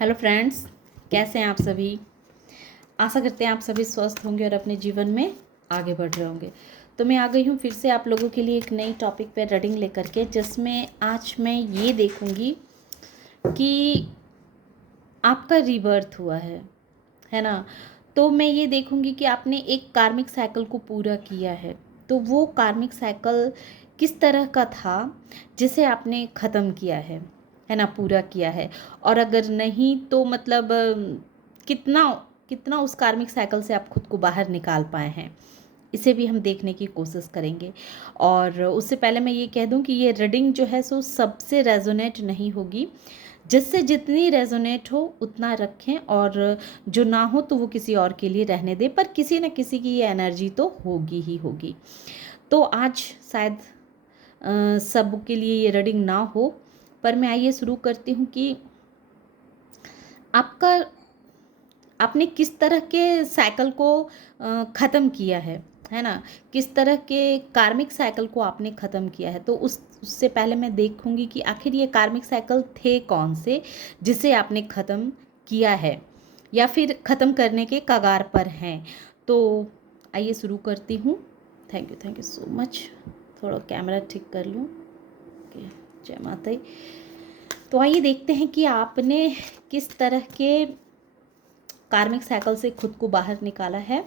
Hello friends, कैसे हैं आप सभी। आशा करते हैं आप सभी स्वस्थ होंगे और अपने जीवन में आगे बढ़ रहे होंगे। तो मैं आ गई हूँ फिर से आप लोगों के लिए एक नई टॉपिक पे रीडिंग लेकर के, जिसमें आज मैं ये देखूँगी कि आपका रीबर्थ हुआ है ना। तो मैं ये देखूँगी कि आपने एक कार्मिक साइकिल को पूरा किया है। तो वो कार्मिक साइकिल किस तरह का था जिसे आपने ख़त्म किया है ना, पूरा किया है। और अगर नहीं तो मतलब कितना कितना उस कार्मिक साइकिल से आप खुद को बाहर निकाल पाए हैं, इसे भी हम देखने की कोशिश करेंगे। और उससे पहले मैं ये कह दूं कि ये रीडिंग जो है सो सबसे रेजोनेट नहीं होगी। जिससे जितनी रेजोनेट हो उतना रखें, और जो ना हो तो वो किसी और के लिए रहने दें, पर किसी न किसी की ये एनर्जी तो होगी ही होगी। तो आज शायद सब के लिए ये रीडिंग ना हो, पर मैं आइए शुरू करती हूँ कि आपका आपने किस तरह के साइकिल को ख़त्म किया है ना। किस तरह के कार्मिक साइकिल को आपने ख़त्म किया है। तो उससे पहले मैं देखूंगी कि आखिर ये कार्मिक साइकिल थे कौन से जिसे आपने ख़त्म किया है या फिर ख़त्म करने के कगार पर हैं। तो आइए शुरू करती हूँ। Thank you so much. थोड़ा कैमरा ठीक कर लूँ। ओके, जय माता दी। तो आइए देखते हैं कि आपने किस तरह के कार्मिक साइकिल से खुद को बाहर निकाला है।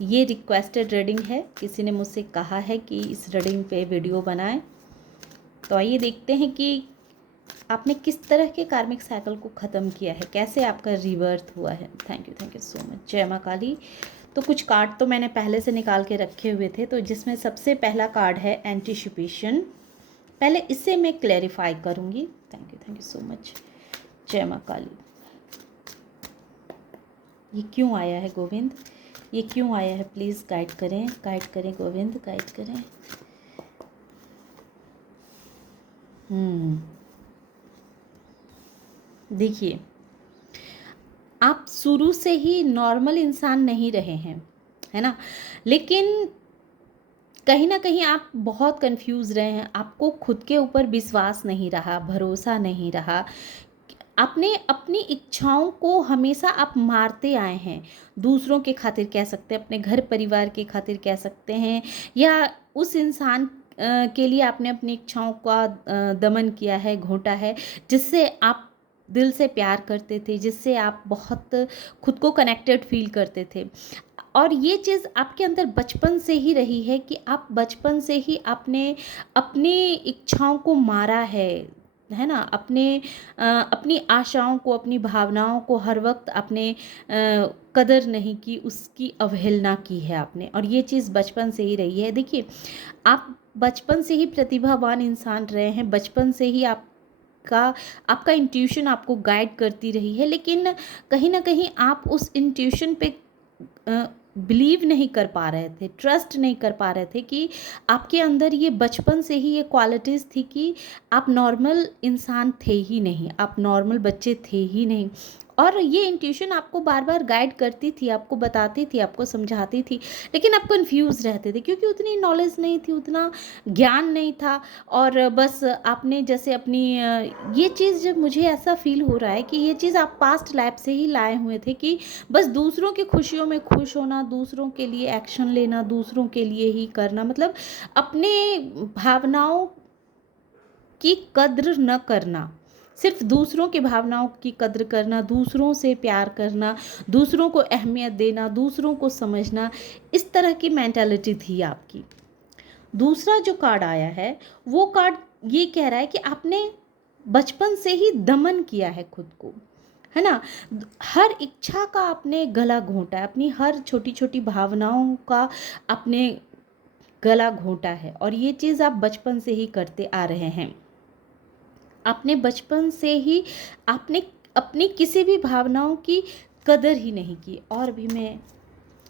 ये रिक्वेस्टेड रीडिंग है, किसी ने मुझसे कहा है कि इस रीडिंग पे वीडियो बनाएं। तो आइए देखते हैं कि आपने किस तरह के कार्मिक साइकिल को ख़त्म किया है, कैसे आपका रिबर्थ हुआ है। Thank you so much. जय माँ काली। तो कुछ कार्ड तो मैंने पहले से निकाल के रखे हुए थे, तो जिसमें सबसे पहला कार्ड है एंटीसिपेशन। पहले इससे मैं क्लैरिफाई करूँगी। Thank you so much. जय माँ काली। ये क्यों आया है गोविंद, ये क्यों आया है, प्लीज़ गाइड करें गोविंद, गाइड करें। देखिए, आप शुरू से ही नॉर्मल इंसान नहीं रहे हैं, है ना। लेकिन कहीं ना कहीं आप बहुत कंफ्यूज रहे हैं, आपको खुद के ऊपर विश्वास नहीं रहा, भरोसा नहीं रहा। आपने अपनी इच्छाओं को हमेशा आप मारते आए हैं। दूसरों के खातिर कह सकते हैं, अपने घर परिवार के खातिर कह सकते हैं, या उस इंसान के लिए आपने अपनी इच्छाओं का दमन किया है, घोटा है, जिससे आप दिल से प्यार करते थे, जिससे आप बहुत खुद को कनेक्टेड फील करते थे। और ये चीज़ आपके अंदर बचपन से ही रही है कि आप बचपन से ही आपने अपनी इच्छाओं को मारा है ना। अपनी आशाओं को, अपनी भावनाओं को हर वक्त आपने कदर नहीं की, उसकी अवहेलना की है आपने। और ये चीज़ बचपन से ही रही है। देखिए, आप बचपन से ही प्रतिभावान इंसान रहे हैं, बचपन से ही आपका इंट्यूशन आपको गाइड करती रही है। लेकिन कहीं ना कहीं आप उस इंट्यूशन पे बिलीव नहीं कर पा रहे थे, ट्रस्ट नहीं कर पा रहे थे कि आपके अंदर ये बचपन से ही ये क्वालिटीज़ थी कि आप नॉर्मल इंसान थे ही नहीं, आप नॉर्मल बच्चे थे ही नहीं। और ये इंट्यूशन आपको बार बार गाइड करती थी, आपको बताती थी, आपको समझाती थी, लेकिन आप कंफ्यूज रहते थे क्योंकि उतनी नॉलेज नहीं थी, उतना ज्ञान नहीं था। और बस आपने जैसे अपनी ये चीज़, जब मुझे ऐसा फील हो रहा है कि ये चीज़ आप पास्ट लाइफ से ही लाए हुए थे कि बस दूसरों की खुशियों में खुश होना, दूसरों के लिए एक्शन लेना, दूसरों के लिए ही करना, मतलब अपने भावनाओं की कद्र न करना, सिर्फ दूसरों की भावनाओं की कद्र करना, दूसरों से प्यार करना, दूसरों को अहमियत देना, दूसरों को समझना, इस तरह की मेंटालिटी थी आपकी। दूसरा जो कार्ड आया है, वो कार्ड ये कह रहा है कि आपने बचपन से ही दमन किया है खुद को, है ना। हर इच्छा का आपने गला घोंटा है, अपनी हर छोटी छोटी भावनाओं का आपने गला घोंटा है। और ये चीज़ आप बचपन से ही करते आ रहे हैं। आपने बचपन से ही आपने अपनी किसी भी भावनाओं की कदर ही नहीं की। और भी मैं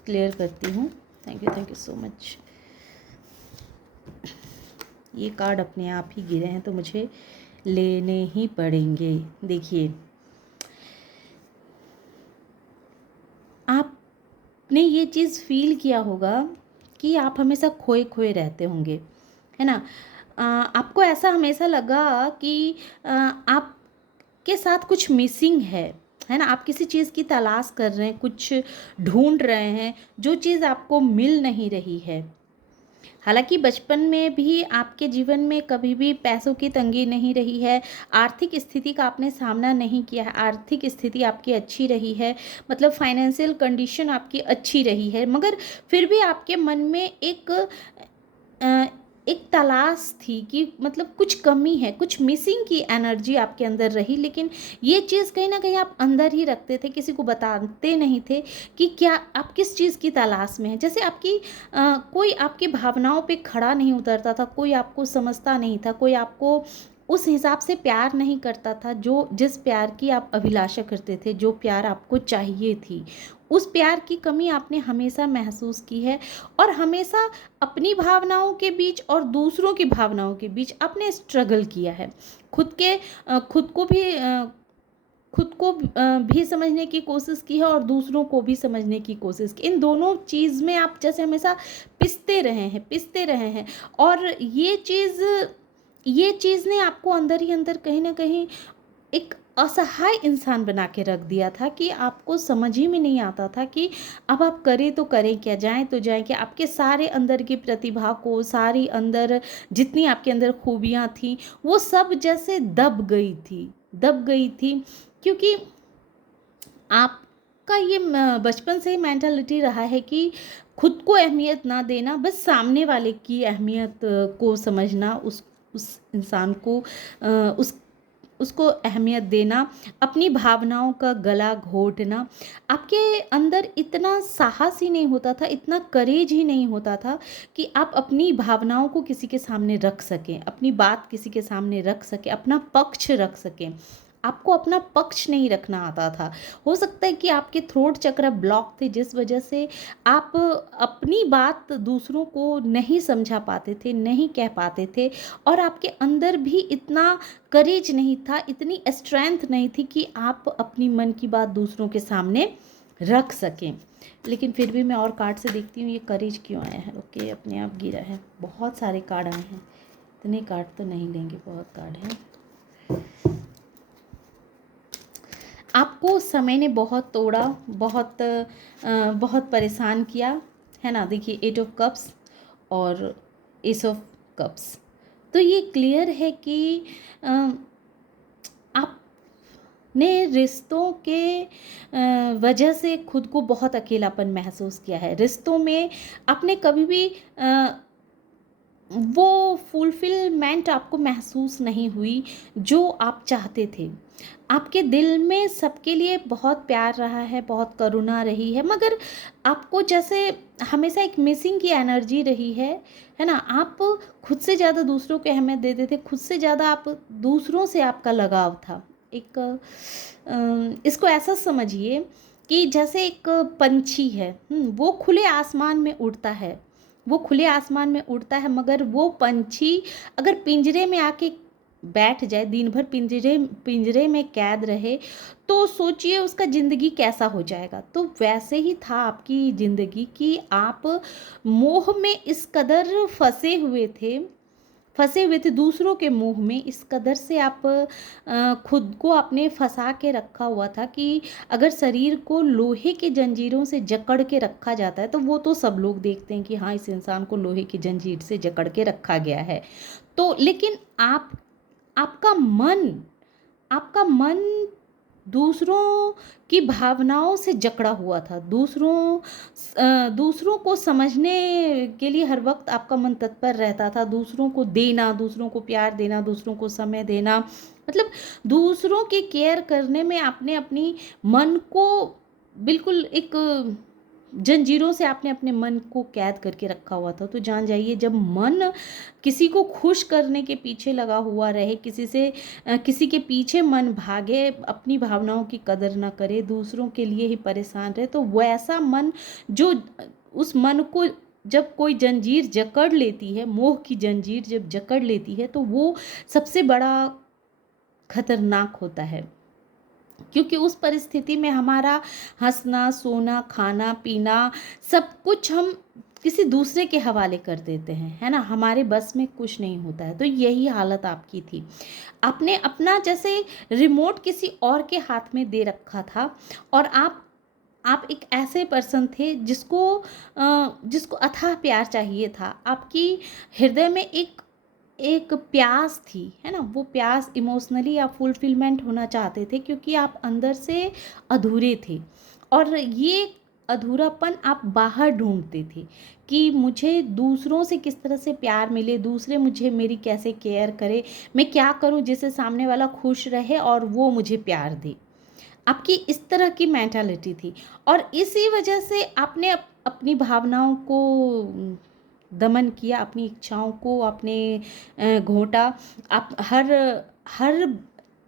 क्लियर करती हूँ। Thank you so much. ये कार्ड अपने आप ही गिरे हैं तो मुझे लेने ही पड़ेंगे। देखिए, आपने ये चीज़ फील किया होगा कि आप हमेशा खोए खोए रहते होंगे, है ना। आपको ऐसा हमेशा लगा कि आप आपके साथ कुछ मिसिंग है ना? आप किसी चीज़ की तलाश कर रहे हैं, कुछ ढूंढ रहे हैं, जो चीज़ आपको मिल नहीं रही है। हालाँकि बचपन में भी आपके जीवन में कभी भी पैसों की तंगी नहीं रही है, आर्थिक स्थिति का आपने सामना नहीं किया है, आर्थिक स्थिति आपकी अच्छी रही है, मतलब फाइनेंशियल कंडीशन आपकी अच्छी रही है, मगर फिर भी आपके मन में अ, एक तलाश थी कि मतलब कुछ कमी है, कुछ मिसिंग की एनर्जी आपके अंदर रही, लेकिन ये चीज़ कहीं न कहीं आप अंदर ही रखते थे, किसी को बताते नहीं थे कि क्या आप किस चीज़ की तलाश में हैं। जैसे कोई आपकी भावनाओं पे खड़ा नहीं उतरता था, कोई आपको समझता नहीं था, कोई आपको उस हिसाब से प्यार नहीं करता था, जो जिस प्यार की आप अभिलाषा करते थे, जो प्यार आपको चाहिए थी। उस प्यार की कमी आपने हमेशा महसूस की है और हमेशा अपनी भावनाओं के बीच और दूसरों की भावनाओं के बीच आपने स्ट्रगल किया है। खुद के अ, खुद को भी अ, खुद को भी समझने की कोशिश की है और दूसरों को भी समझने की कोशिश की। इन दोनों चीज़ में आप जैसे हमेशा पिसते रहे हैं और ये चीज़ ने आपको अंदर ही अंदर कहीं न कहीं एक असहाय इंसान बना के रख दिया था कि आपको समझ ही में नहीं आता था कि अब आप करें तो करें क्या, जाएँ तो जाएँ क्या? आपके सारे अंदर की प्रतिभा को, सारी अंदर जितनी आपके अंदर खूबियाँ थीं, वो सब जैसे दब गई थी क्योंकि आपका ये बचपन से ही मेंटालिटी रहा है कि खुद को अहमियत ना देना, बस सामने वाले की अहमियत को समझना, उस इंसान को अ, उस उसको अहमियत देना, अपनी भावनाओं का गला घोटना। आपके अंदर इतना साहस ही नहीं होता था, इतना करेज ही नहीं होता था कि आप अपनी भावनाओं को किसी के सामने रख सकें, अपनी बात किसी के सामने रख सकें, अपना पक्ष रख सकें। आपको अपना पक्ष नहीं रखना आता था। हो सकता है कि आपके थ्रोट चक्र ब्लॉक थे जिस वजह से आप अपनी बात दूसरों को नहीं समझा पाते थे, नहीं कह पाते थे और आपके अंदर भी इतना करेज नहीं था, इतनी स्ट्रेंथ नहीं थी कि आप अपनी मन की बात दूसरों के सामने रख सकें। लेकिन फिर भी मैं और कार्ड से देखती हूँ ये करेज क्यों आया है। ओके, अपने आप गिरा है। बहुत सारे कार्ड आए हैं, इतने कार्ड तो नहीं लेंगे, बहुत कार्ड हैं। आपको समय ने बहुत तोड़ा, बहुत परेशान किया, है ना? देखिए, 8 ऑफ कप्स और एस ऑफ कप्स। तो ये क्लियर है कि अ, आपने रिश्तों के वजह से खुद को बहुत अकेलापन महसूस किया है। रिश्तों में आपने कभी भी वो फुलफ़िलमेंट आपको महसूस नहीं हुई जो आप चाहते थे। आपके दिल में सबके लिए बहुत प्यार रहा है, बहुत करुणा रही है, मगर आपको जैसे हमेशा एक मिसिंग की एनर्जी रही है ना? आप खुद से ज़्यादा दूसरों को अहमियत देते थे, खुद से ज़्यादा आप दूसरों से आपका लगाव था। इसको ऐसा समझिए कि जैसे एक पंछी है, वो खुले आसमान में उड़ता है, मगर वो पंछी अगर पिंजरे में आके बैठ जाए, दिन भर पिंजरे पिंजरे में कैद रहे, तो सोचिए उसका ज़िंदगी कैसा हो जाएगा। तो वैसे ही था आपकी ज़िंदगी कि आप मोह में इस कदर फंसे हुए थे दूसरों के मोह में, इस कदर से आप खुद को आपने फंसा के रखा हुआ था कि अगर शरीर को लोहे की जंजीरों से जकड़ के रखा जाता है तो वो तो सब लोग देखते हैं कि हाँ, इस इंसान को लोहे की जंजीर से जकड़ के रखा गया है। तो लेकिन आपका मन आपका मन दूसरों की भावनाओं से जकड़ा हुआ था। दूसरों को समझने के लिए हर वक़्त आपका मन तत्पर रहता था। दूसरों को देना, दूसरों को प्यार देना, दूसरों को समय देना, मतलब दूसरों की केयर करने में आपने अपनी मन को बिल्कुल एक जंजीरों से आपने अपने मन को कैद करके रखा हुआ था। तो जान जाइए, जब मन किसी को खुश करने के पीछे लगा हुआ रहे, किसी के पीछे मन भागे, अपनी भावनाओं की कदर ना करे, दूसरों के लिए ही परेशान रहे, तो वैसा मन जो उस मन को जब कोई जंजीर जकड़ लेती है, मोह की जंजीर जब जकड़ लेती है, तो वो सबसे बड़ा खतरनाक होता है। क्योंकि उस परिस्थिति में हमारा हंसना, सोना, खाना, पीना सब कुछ हम किसी दूसरे के हवाले कर देते हैं, है ना, हमारे बस में कुछ नहीं होता है। तो यही हालत आपकी थी। आपने अपना जैसे रिमोट किसी और के हाथ में दे रखा था, और आप एक ऐसे पर्सन थे जिसको अथाह प्यार चाहिए था। आपकी हृदय में एक एक प्यास थी, है ना, वो प्यास इमोशनली आप फुलफिलमेंट होना चाहते थे, क्योंकि आप अंदर से अधूरे थे। और ये अधूरापन आप बाहर ढूंढते थे कि मुझे दूसरों से किस तरह से प्यार मिले, दूसरे मुझे मेरी कैसे केयर करे, मैं क्या करूं जिससे सामने वाला खुश रहे और वो मुझे प्यार दे। आपकी इस तरह की मेंटालिटी थी, और इसी वजह से आपने अपनी भावनाओं को दमन किया, अपनी इच्छाओं को आपने घोंटा। आप हर हर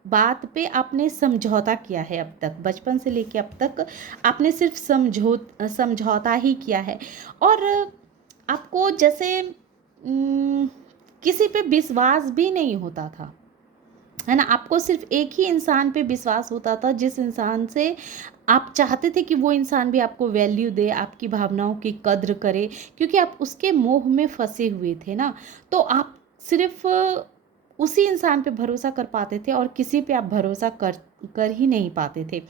बात पे आपने समझौता किया है। अब तक बचपन से लेके अब तक आपने सिर्फ समझौता ही किया है। और आपको जैसे किसी पे विश्वास भी नहीं होता था, है ना। आपको सिर्फ एक ही इंसान पे विश्वास होता था, जिस इंसान से आप चाहते थे कि वो इंसान भी आपको वैल्यू दे, आपकी भावनाओं की कद्र करे, क्योंकि आप उसके मोह में फंसे हुए थे ना। तो आप सिर्फ उसी इंसान पे भरोसा कर पाते थे, और किसी पे आप भरोसा कर कर ही नहीं पाते थे।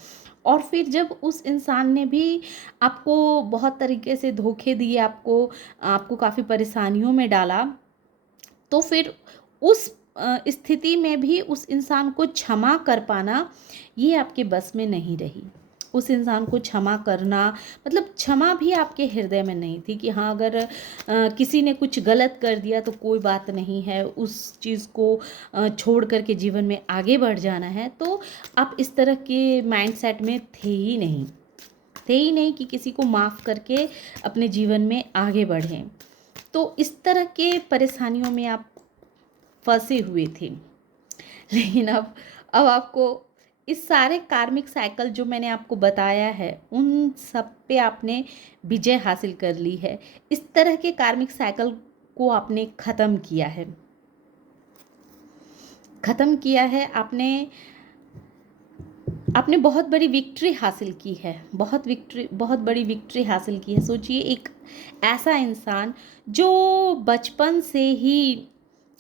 और फिर जब उस इंसान ने भी आपको बहुत तरीके से धोखे दिए, आपको आपको काफ़ी परेशानियों में डाला, तो फिर उस स्थिति में भी उस इंसान को क्षमा कर पाना, ये आपके बस में नहीं रही। उस इंसान को क्षमा करना, मतलब क्षमा भी आपके हृदय में नहीं थी कि हाँ, अगर किसी ने कुछ गलत कर दिया तो कोई बात नहीं है, उस चीज़ को छोड़ कर के जीवन में आगे बढ़ जाना है। तो आप इस तरह के माइंडसेट में थे ही नहीं कि किसी को माफ़ करके अपने जीवन में आगे बढ़ें। तो इस तरह के परेशानियों में आप फंसे हुए थे। लेकिन अब आपको इस सारे कार्मिक साइकिल जो मैंने आपको बताया है, उन सब पे आपने विजय हासिल कर ली है। इस तरह के कार्मिक साइकिल को आपने ख़त्म किया है। आपने बहुत बड़ी विक्ट्री हासिल की है, बहुत बड़ी विक्ट्री हासिल की है। सोचिए, एक ऐसा इंसान जो बचपन से ही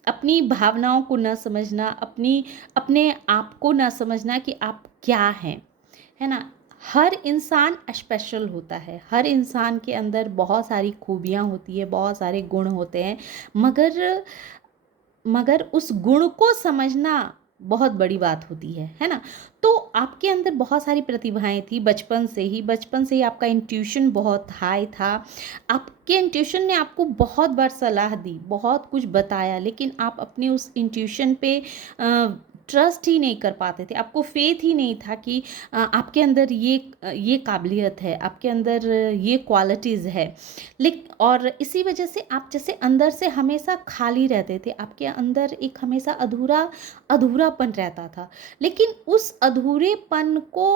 अपनी भावनाओं को न समझना, अपने आप को न समझना कि आप क्या हैं, है ना। हर इंसान स्पेशल होता है, हर इंसान के अंदर बहुत सारी खूबियाँ होती है, बहुत सारे गुण होते हैं, मगर उस गुण को समझना बहुत बड़ी बात होती है ना। तो आपके अंदर बहुत सारी प्रतिभाएं थी बचपन से ही आपका इंट्यूशन बहुत हाई था। आपके इंट्यूशन ने आपको बहुत बार सलाह दी, बहुत कुछ बताया, लेकिन आप अपने उस इंट्यूशन पे ट्रस्ट ही नहीं कर पाते थे। आपको फेथ ही नहीं था कि आपके अंदर ये काबिलियत है, आपके अंदर ये क्वालिटीज़ है। और इसी वजह से आप जैसे अंदर से हमेशा खाली रहते थे, आपके अंदर एक हमेशा अधूरापन रहता था। लेकिन उस अधूरेपन को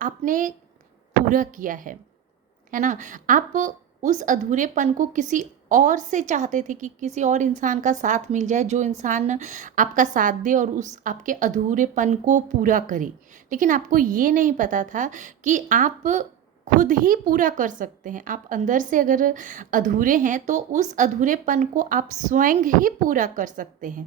आपने पूरा किया है ना। आप उस अधूरेपन को किसी और से चाहते थे कि किसी और इंसान का साथ मिल जाए, जो इंसान आपका साथ दे और उस आपके अधूरेपन को पूरा करे। लेकिन आपको ये नहीं पता था कि आप खुद ही पूरा कर सकते हैं। आप अंदर से अगर अधूरे हैं तो उस अधूरेपन को आप स्वयं ही पूरा कर सकते हैं,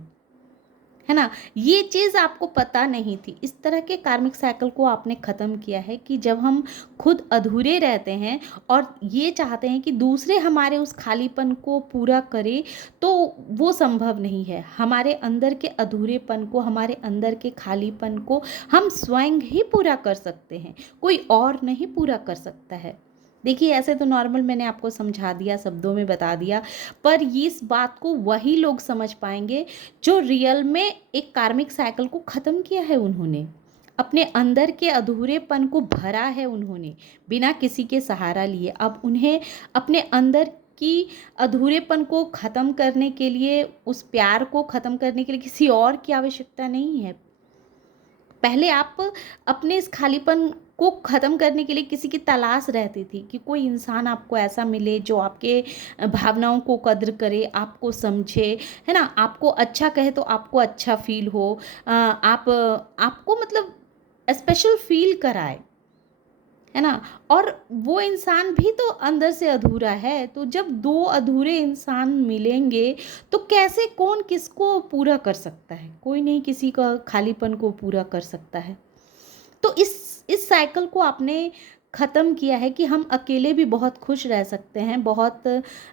है ना। ये चीज़ आपको पता नहीं थी। इस तरह के कार्मिक साइकिल को आपने ख़त्म किया है कि जब हम खुद अधूरे रहते हैं और ये चाहते हैं कि दूसरे हमारे उस खालीपन को पूरा करे, तो वो संभव नहीं है। हमारे अंदर के अधूरेपन को, हमारे अंदर के खालीपन को हम स्वयं ही पूरा कर सकते हैं, कोई और नहीं पूरा कर सकता है। देखिए, ऐसे तो नॉर्मल मैंने आपको समझा दिया, शब्दों में बता दिया, पर इस बात को वही लोग समझ पाएंगे जो रियल में एक कार्मिक साइकिल को ख़त्म किया है। उन्होंने अपने अंदर के अधूरेपन को भरा है, उन्होंने बिना किसी के सहारा लिए। अब उन्हें अपने अंदर की अधूरेपन को ख़त्म करने के लिए, उस प्यार को ख़त्म करने के लिए किसी और की आवश्यकता नहीं है। पहले आप अपने इस खालीपन को ख़त्म करने के लिए किसी की तलाश रहती थी कि कोई इंसान आपको ऐसा मिले जो आपके भावनाओं को कद्र करे, आपको समझे, है ना, आपको अच्छा कहे तो आपको अच्छा फील हो, आपको मतलब स्पेशल फील कराए, है ना? और वो इंसान भी तो अंदर से अधूरा है, तो जब 2 अधूरे इंसान मिलेंगे, तो कैसे कौन किसको पूरा कर सकता है? कोई नहीं किसी का खालीपन को पूरा कर सकता है। तो इस साइकिल को आपने ख़त्म किया है कि हम अकेले भी बहुत खुश रह सकते हैं, बहुत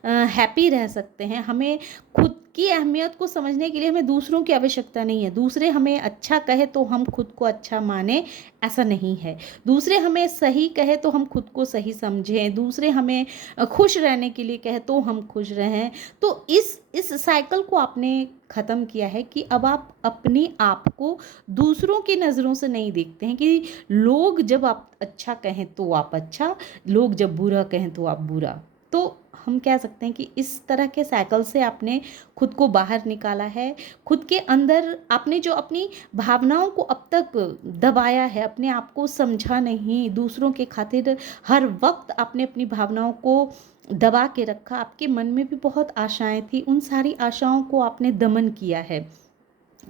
हैप्पी रह सकते हैं। हमें खुद की अहमियत को समझने के लिए हमें दूसरों की आवश्यकता नहीं है। दूसरे हमें अच्छा कहे तो हम खुद को अच्छा मानें, ऐसा नहीं है। दूसरे हमें सही कहे तो हम खुद को सही समझें, दूसरे हमें खुश रहने के लिए कहे तो हम खुश रहें। तो इस साइकिल को आपने ख़त्म किया है कि अब आप अपने आप को दूसरों की नज़रों से नहीं देखते हैं कि लोग जब आप अच्छा कहें तो आप अच्छा, लोग जब बुरा कहें तो आप बुरा। तो हम कह सकते हैं कि इस तरह के साइकिल से आपने खुद को बाहर निकाला है। खुद के अंदर आपने जो अपनी भावनाओं को अब तक दबाया है, अपने आप को समझा नहीं, दूसरों के खातिर हर वक्त आपने अपनी भावनाओं को दबा के रखा। आपके मन में भी बहुत आशाएं थी, उन सारी आशाओं को आपने दमन किया है।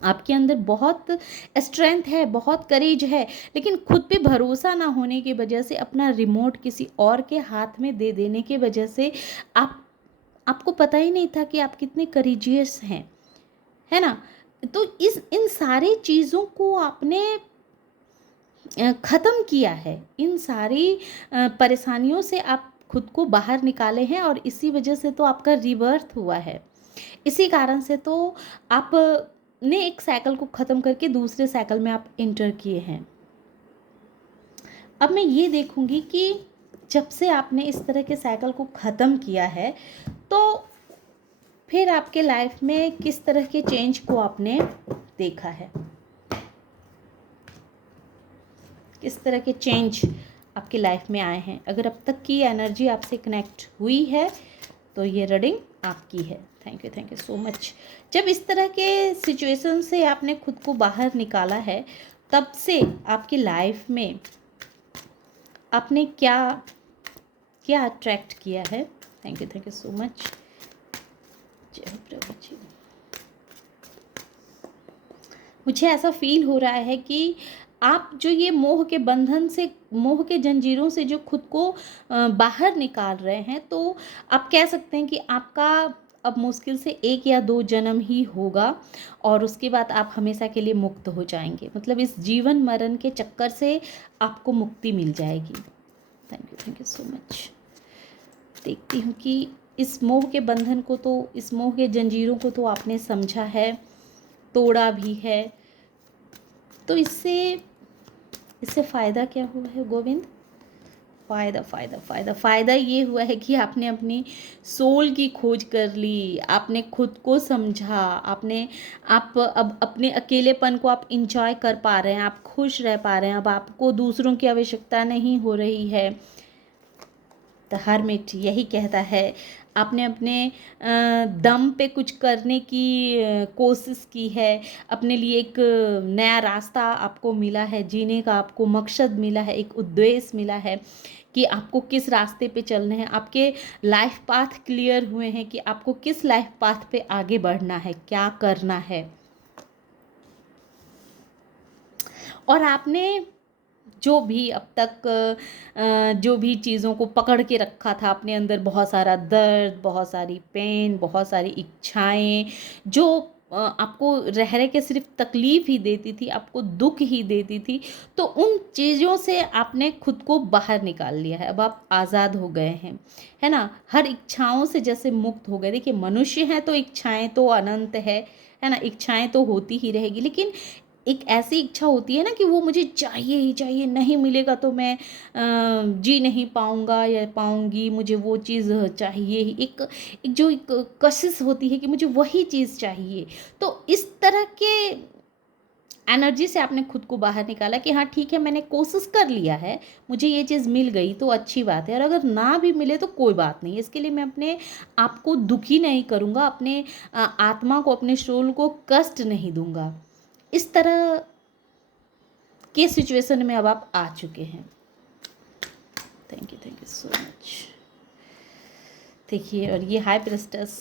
आपके अंदर बहुत स्ट्रेंथ है, बहुत करेज है, लेकिन खुद पे भरोसा ना होने की वजह से, अपना रिमोट किसी और के हाथ में दे देने की वजह से आप आपको पता ही नहीं था कि आप कितने करेजियस हैं, है ना? तो इस इन सारी चीज़ों को आपने ख़त्म किया है। इन सारी परेशानियों से आप खुद को बाहर निकाले हैं और इसी वजह से तो आपका रीबर्थ हुआ है। इसी कारण से तो आप ने एक साइकिल को ख़त्म करके दूसरे साइकिल में आप एंटर किए हैं। अब मैं ये देखूंगी कि जब से आपने इस तरह के साइकिल को ख़त्म किया है, तो फिर आपके लाइफ में किस तरह के चेंज को आपने देखा है, किस तरह के चेंज आपकी लाइफ में आए हैं। अगर अब तक की एनर्जी आपसे कनेक्ट हुई है तो ये रीडिंग आपकी है। Thank you so much. जब इस तरह के सिचुएशन से आपने खुद को बाहर निकाला है, तब से आपकी लाइफ में आपने क्या क्या अट्रैक्ट किया है। Thank you so much. जय प्रभु जी। मुझे ऐसा फील हो रहा है कि आप जो ये मोह के बंधन से, मोह के जंजीरों से जो खुद को बाहर निकाल रहे हैं, तो आप कह सकते हैं कि आपका अब मुश्किल से 1 या 2 जन्म ही होगा और उसके बाद आप हमेशा के लिए मुक्त हो जाएंगे। मतलब इस जीवन मरण के चक्कर से आपको मुक्ति मिल जाएगी। Thank you so much. देखती हूँ कि इस मोह के बंधन को, तो इस मोह के जंजीरों को तो आपने समझा है, तोड़ा भी है। तो इससे फ़ायदा क्या हुआ है गोविंद? फ़ायदा ये हुआ है कि आपने अपनी सोल की खोज कर ली, आपने खुद को समझा, आप अब अपने अकेलेपन को आप इंजॉय कर पा रहे हैं, आप खुश रह पा रहे हैं, अब आपको दूसरों की आवश्यकता नहीं हो रही है। द हर्मिट यही कहता है, आपने अपने दम पे कुछ करने की कोशिश की है, अपने लिए एक नया रास्ता आपको मिला है, जीने का आपको मकसद मिला है, एक उद्देश्य मिला है कि आपको किस रास्ते पे चलना है। आपके लाइफ पाथ क्लियर हुए हैं कि आपको किस लाइफ पाथ पे आगे बढ़ना है, क्या करना है। और आपने जो भी अब तक जो भी चीज़ों को पकड़ के रखा था अपने अंदर, बहुत सारा दर्द, बहुत सारी पेन, बहुत सारी इच्छाएं जो आपको रह रह के सिर्फ तकलीफ़ ही देती थी, आपको दुख ही देती थी, तो उन चीज़ों से आपने खुद को बाहर निकाल लिया है। अब आप आज़ाद हो गए हैं, है ना? हर इच्छाओं से जैसे मुक्त हो गए। देखिए, मनुष्य हैं तो इच्छाएं तो अनंत है ना? इच्छाएं तो होती ही रहेगी, लेकिन एक ऐसी इच्छा होती है ना कि वो मुझे चाहिए ही चाहिए, नहीं मिलेगा तो मैं जी नहीं पाऊँगा या पाऊँगी, मुझे वो चीज़ चाहिए ही। एक कशिश होती है कि मुझे वही चीज़ चाहिए। तो इस तरह के एनर्जी से आपने खुद को बाहर निकाला कि हाँ ठीक है, मैंने कोशिश कर लिया है, मुझे ये चीज़ मिल गई तो अच्छी बात है, और अगर ना भी मिले तो कोई बात नहीं। इसके लिए मैं अपने आप को दुखी नहीं करूँगा, अपने आत्मा को, अपने सोल को कष्ट नहीं दूँगा। इस तरह के सिचुएशन में अब आप आ चुके हैं। Thank you so much. देखिए, और ये हाई प्रेस्टेस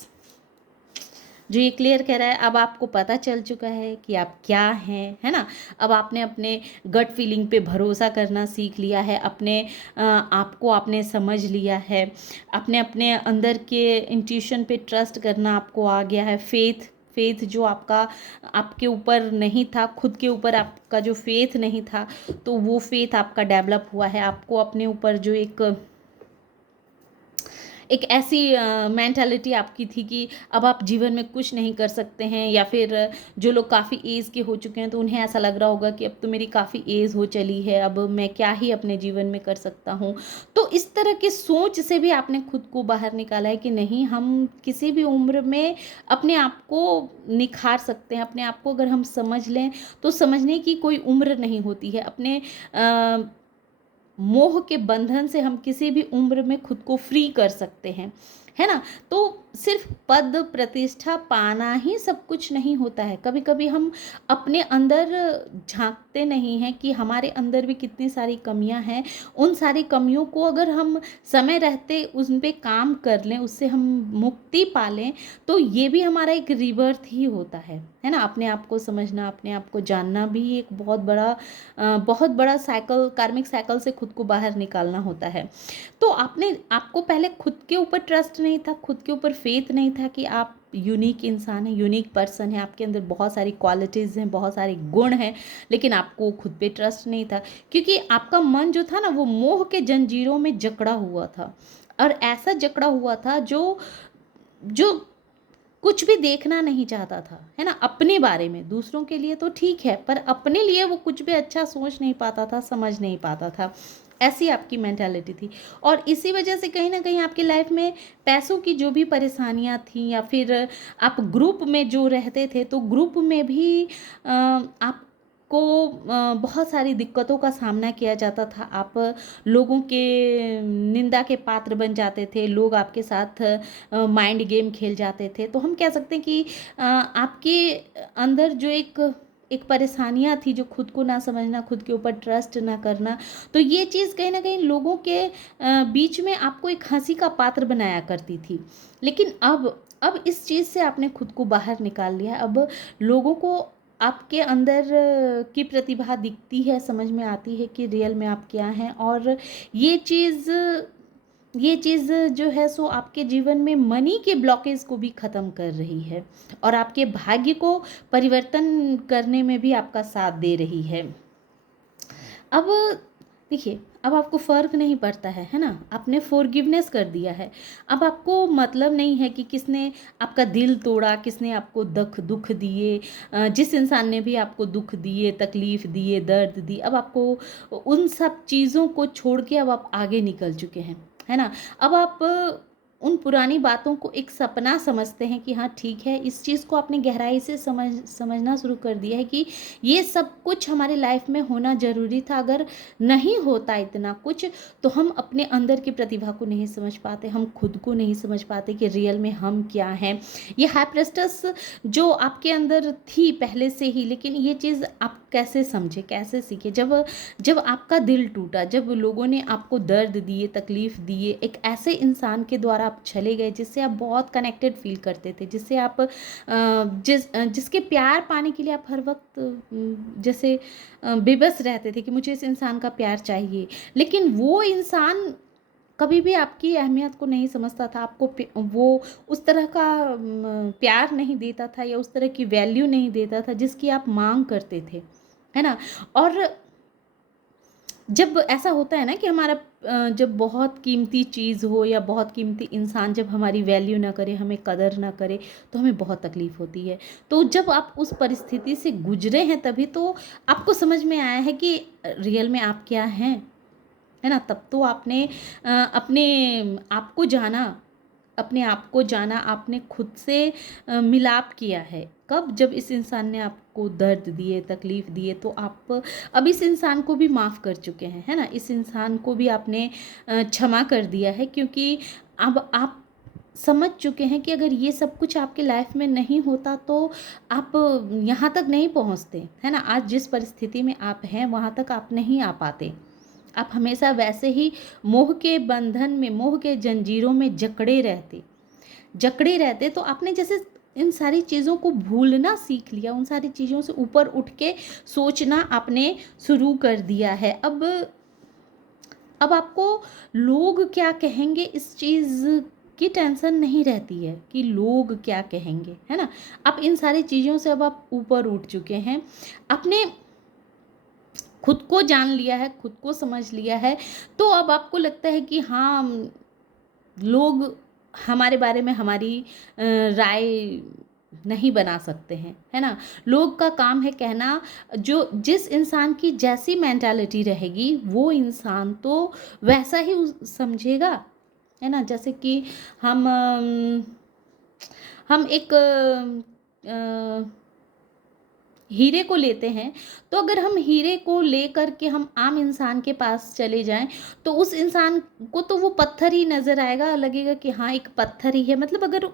जो ये क्लियर कह रहा है अब आपको पता चल चुका है कि आप क्या हैं, है ना? अब आपने अपने गट फीलिंग पे भरोसा करना सीख लिया है, अपने आपको आपने समझ लिया है, अपने अपने अंदर के इंट्यूशन पे ट्रस्ट करना आपको आ गया है। फेथ फेथ जो आपका आपके ऊपर नहीं था, खुद के ऊपर आपका जो फेथ नहीं था, तो वो फेथ आपका डेवलप हुआ है। आपको अपने ऊपर जो एक ऐसी मेंटालिटी आपकी थी कि अब आप जीवन में कुछ नहीं कर सकते हैं, या फिर जो लोग काफ़ी एज के हो चुके हैं तो उन्हें ऐसा लग रहा होगा कि अब तो मेरी काफ़ी एज हो चली है, अब मैं क्या ही अपने जीवन में कर सकता हूँ। तो इस तरह की सोच से भी आपने खुद को बाहर निकाला है कि नहीं, हम किसी भी उम्र में अपने आप को निखार सकते हैं। अपने आप को अगर हम समझ लें तो समझने की कोई उम्र नहीं होती है। अपने मोह के बंधन से हम किसी भी उम्र में खुद को फ्री कर सकते हैं, है ना? तो सिर्फ पद प्रतिष्ठा पाना ही सब कुछ नहीं होता है। कभी कभी हम अपने अंदर झांकते नहीं हैं कि हमारे अंदर भी कितनी सारी कमियां हैं। उन सारी कमियों को अगर हम समय रहते उन पे काम कर लें, उससे हम मुक्ति पा लें, तो ये भी हमारा एक रिबर्थ ही होता है ना? अपने आप को समझना, अपने आप को जानना भी एक बहुत बड़ा साइकिल, कार्मिक साइकिल से खुद को बाहर निकालना होता है। तो आपको पहले खुद के ऊपर ट्रस्ट नहीं था, खुद के ऊपर फेथ नहीं था कि आप यूनिक इंसान है, यूनिक पर्सन है, आपके अंदर बहुत सारी क्वालिटीज़ हैं, बहुत सारे गुण हैं, लेकिन आपको खुद पे ट्रस्ट नहीं था, क्योंकि आपका मन जो था ना वो मोह के जंजीरों में जकड़ा हुआ था। और ऐसा जकड़ा हुआ था जो जो कुछ भी देखना नहीं चाहता था, है ना? अपने बारे में, दूसरों के लिए तो ठीक है, पर अपने लिए वो कुछ भी अच्छा सोच नहीं पाता था, समझ नहीं पाता था। ऐसी आपकी मेंटालिटी थी। और इसी वजह से कहीं ना कहीं आपकी लाइफ में पैसों की जो भी परेशानियां थी, या फिर आप ग्रुप में जो रहते थे तो ग्रुप में भी आपको बहुत सारी दिक्कतों का सामना किया जाता था। आप लोगों के निंदा के पात्र बन जाते थे, लोग आपके साथ माइंड गेम खेल जाते थे। तो हम कह सकते हैं कि आपके अंदर जो एक परेशानियां थी, जो खुद को ना समझना, खुद के ऊपर ट्रस्ट ना करना, तो ये चीज़ कहीं ना कहीं लोगों के बीच में आपको एक हंसी का पात्र बनाया करती थी। लेकिन अब इस चीज़ से आपने खुद को बाहर निकाल लिया। अब लोगों को आपके अंदर की प्रतिभा दिखती है, समझ में आती है कि रियल में आप क्या हैं। और ये चीज़ ये चीज़ जो है सो आपके जीवन में मनी के ब्लॉकेज को भी ख़त्म कर रही है, और आपके भाग्य को परिवर्तन करने में भी आपका साथ दे रही है। अब देखिए, अब आपको फ़र्क नहीं पड़ता है ना? आपने फॉरगिवनेस कर दिया है। अब आपको मतलब नहीं है कि किसने आपका दिल तोड़ा, किसने आपको दुख दिए, जिस इंसान ने भी आपको दुख दिए, तकलीफ़ दिए, दर्द दी, अब आपको उन सब चीज़ों को छोड़ के अब आप आगे निकल चुके हैं, है ना? अब आप उन पुरानी बातों को एक सपना समझते हैं कि हाँ ठीक है, इस चीज़ को आपने गहराई से समझना शुरू कर दिया है कि ये सब कुछ हमारे लाइफ में होना ज़रूरी था। अगर नहीं होता इतना कुछ तो हम अपने अंदर की प्रतिभा को नहीं समझ पाते, हम खुद को नहीं समझ पाते कि रियल में हम क्या हैं। ये हाइप्रेस्टस जो आपके अंदर थी पहले से ही, लेकिन ये चीज़ आप कैसे समझे, कैसे सीखे? जब आपका दिल टूटा, जब लोगों ने आपको दर्द दिए, तकलीफ़ दिए, एक ऐसे इंसान के द्वारा आप चले गए जिससे आप बहुत कनेक्टेड फील करते थे, जिससे आप जिसके प्यार पाने के लिए आप हर वक्त जैसे बेबस रहते थे कि मुझे इस इंसान का प्यार चाहिए, लेकिन वो इंसान कभी भी आपकी अहमियत को नहीं समझता था, आपको वो उस तरह का प्यार नहीं देता था, या उस तरह की वैल्यू नहीं देता था जिसकी आप मांग करते थे, है ना? और जब ऐसा होता है ना कि हमारा जब बहुत कीमती चीज़ हो या बहुत कीमती इंसान जब हमारी वैल्यू ना करे, हमें कदर ना करे, तो हमें बहुत तकलीफ़ होती है। तो जब आप उस परिस्थिति से गुजरे हैं तभी तो आपको समझ में आया है कि रियल में आप क्या हैं, है ना? तब तो आपने अपने आप को जाना, अपने आप को जाना, आपने खुद से मिलाप किया है। कब? जब इस इंसान ने आपको दर्द दिए, तकलीफ़ दिए, तो आप अब इस इंसान को भी माफ़ कर चुके हैं, है ना? इस इंसान को भी आपने क्षमा कर दिया है, क्योंकि अब आप समझ चुके हैं कि अगर ये सब कुछ आपके लाइफ में नहीं होता तो आप यहाँ तक नहीं पहुँचते, है ना? आज जिस परिस्थिति में आप हैं वहाँ तक आप नहीं आ पाते। आप हमेशा वैसे ही मोह के बंधन में, मोह के जंजीरों में जकड़े रहते, तो आपने जैसे इन सारी चीज़ों को भूलना सीख लिया, उन सारी चीज़ों से ऊपर उठ के सोचना आपने शुरू कर दिया है। अब आपको लोग क्या कहेंगे इस चीज़ की टेंशन नहीं रहती है कि लोग क्या कहेंगे, है ना? आप इन सारी चीज़ों से अब आप ऊपर उठ चुके हैं। आपने खुद को जान लिया है, खुद को समझ लिया है, तो अब आपको लगता है कि हाँ, लोग हमारे बारे में हमारी राय नहीं बना सकते हैं, है ना? लोग का काम है कहना, जो जिस इंसान की जैसी मेंटालिटी रहेगी वो इंसान तो वैसा ही समझेगा, है ना? जैसे कि हम एक हीरे को लेते हैं, तो अगर हम हीरे को लेकर के हम आम इंसान के पास चले जाएं, तो उस इंसान को तो वो पत्थर ही नज़र आएगा, लगेगा कि हाँ एक पत्थर ही है। मतलब अगर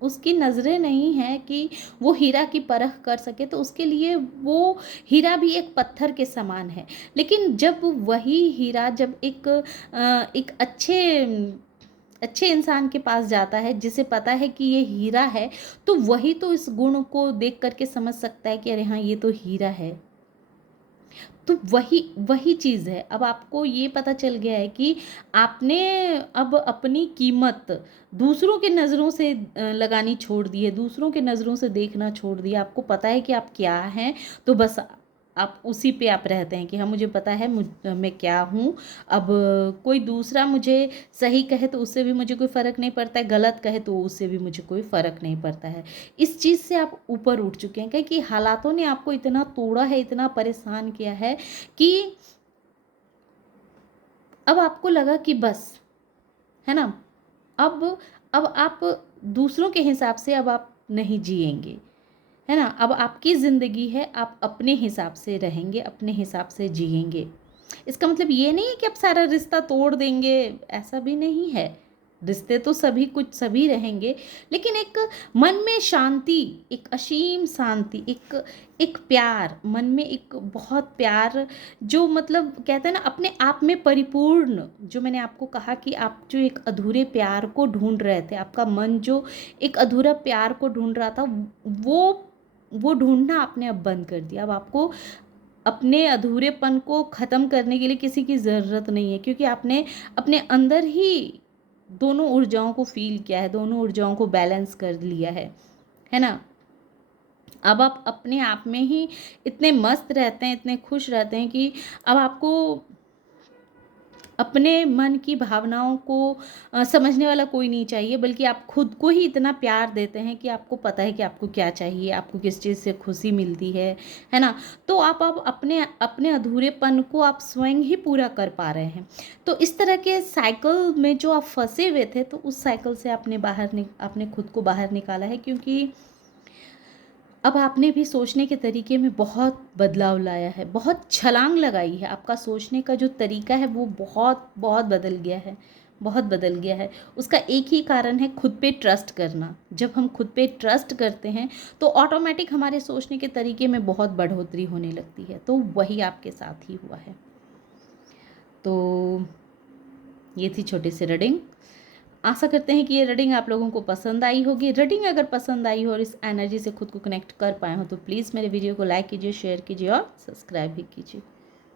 उसकी नज़रें नहीं है कि वो हीरा की परख कर सके, तो उसके लिए वो हीरा भी एक पत्थर के समान है। लेकिन जब वही हीरा जब एक अच्छे इंसान के पास जाता है, जिसे पता है कि ये हीरा है, तो वही तो इस गुण को देख करके समझ सकता है कि अरे हाँ ये तो हीरा है। तो वही वही चीज़ है। अब आपको ये पता चल गया है कि आपने अब अपनी कीमत दूसरों के नज़रों से लगानी छोड़ दी है, दूसरों के नज़रों से देखना छोड़ दिया। आपको पता है कि आप क्या हैं, तो बस आप उसी पे आप रहते हैं कि हाँ मुझे पता है मैं क्या हूँ। अब कोई दूसरा मुझे सही कहे तो उससे भी मुझे कोई फ़र्क नहीं पड़ता है, गलत कहे तो उससे भी मुझे कोई फ़र्क नहीं पड़ता है। इस चीज़ से आप ऊपर उठ चुके हैं, क्योंकि हालातों ने आपको इतना तोड़ा है, इतना परेशान किया है कि अब आपको लगा कि बस, है ना? अब अब आप दूसरों के हिसाब से अब आप नहीं जिएंगे, है ना? अब आपकी ज़िंदगी है, आप अपने हिसाब से रहेंगे, अपने हिसाब से जिएंगे। इसका मतलब ये नहीं है कि आप सारा रिश्ता तोड़ देंगे, ऐसा भी नहीं है। रिश्ते तो सभी रहेंगे, लेकिन एक मन में शांति, एक असीम शांति, एक प्यार, मन में एक बहुत प्यार, जो मतलब कहते हैं ना अपने आप में परिपूर्ण, जो मैंने आपको कहा कि आप जो एक अधूरे प्यार को ढूंढ रहे थे, आपका मन जो एक अधूरा प्यार को ढूंढ रहा था, वो ढूंढना आपने अब बंद कर दिया। अब आपको अपने अधूरेपन को ख़त्म करने के लिए किसी की ज़रूरत नहीं है, क्योंकि आपने अपने अंदर ही दोनों ऊर्जाओं को फ़ील किया है, दोनों ऊर्जाओं को बैलेंस कर लिया है ना? अब आप अपने आप में ही इतने मस्त रहते हैं, इतने खुश रहते हैं कि अब आपको अपने मन की भावनाओं को समझने वाला कोई नहीं चाहिए, बल्कि आप खुद को ही इतना प्यार देते हैं कि आपको पता है कि आपको क्या चाहिए, आपको किस चीज़ से खुशी मिलती है ना? तो आप अब अपने अपने अधूरेपन को आप स्वयं ही पूरा कर पा रहे हैं। तो इस तरह के साइकिल में जो आप फंसे हुए थे, तो उस साइकिल से आपने खुद को बाहर निकाला है, क्योंकि अब आपने भी सोचने के तरीके में बहुत बदलाव लाया है, बहुत छलांग लगाई है। आपका सोचने का जो तरीका है वो बहुत बहुत बदल गया है, बहुत बदल गया है। उसका एक ही कारण है, खुद पे ट्रस्ट करना। जब हम खुद पे ट्रस्ट करते हैं तो ऑटोमेटिक हमारे सोचने के तरीके में बहुत बढ़ोतरी होने लगती है। तो वही आपके साथ ही हुआ है। तो ये थी छोटी सी रीडिंग। आशा करते हैं कि ये रीडिंग आप लोगों को पसंद आई होगी। रीडिंग अगर पसंद आई हो और इस एनर्जी से खुद को कनेक्ट कर पाए हो, तो प्लीज़ मेरे वीडियो को लाइक कीजिए, शेयर कीजिए और सब्सक्राइब भी कीजिए।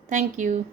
Thank you.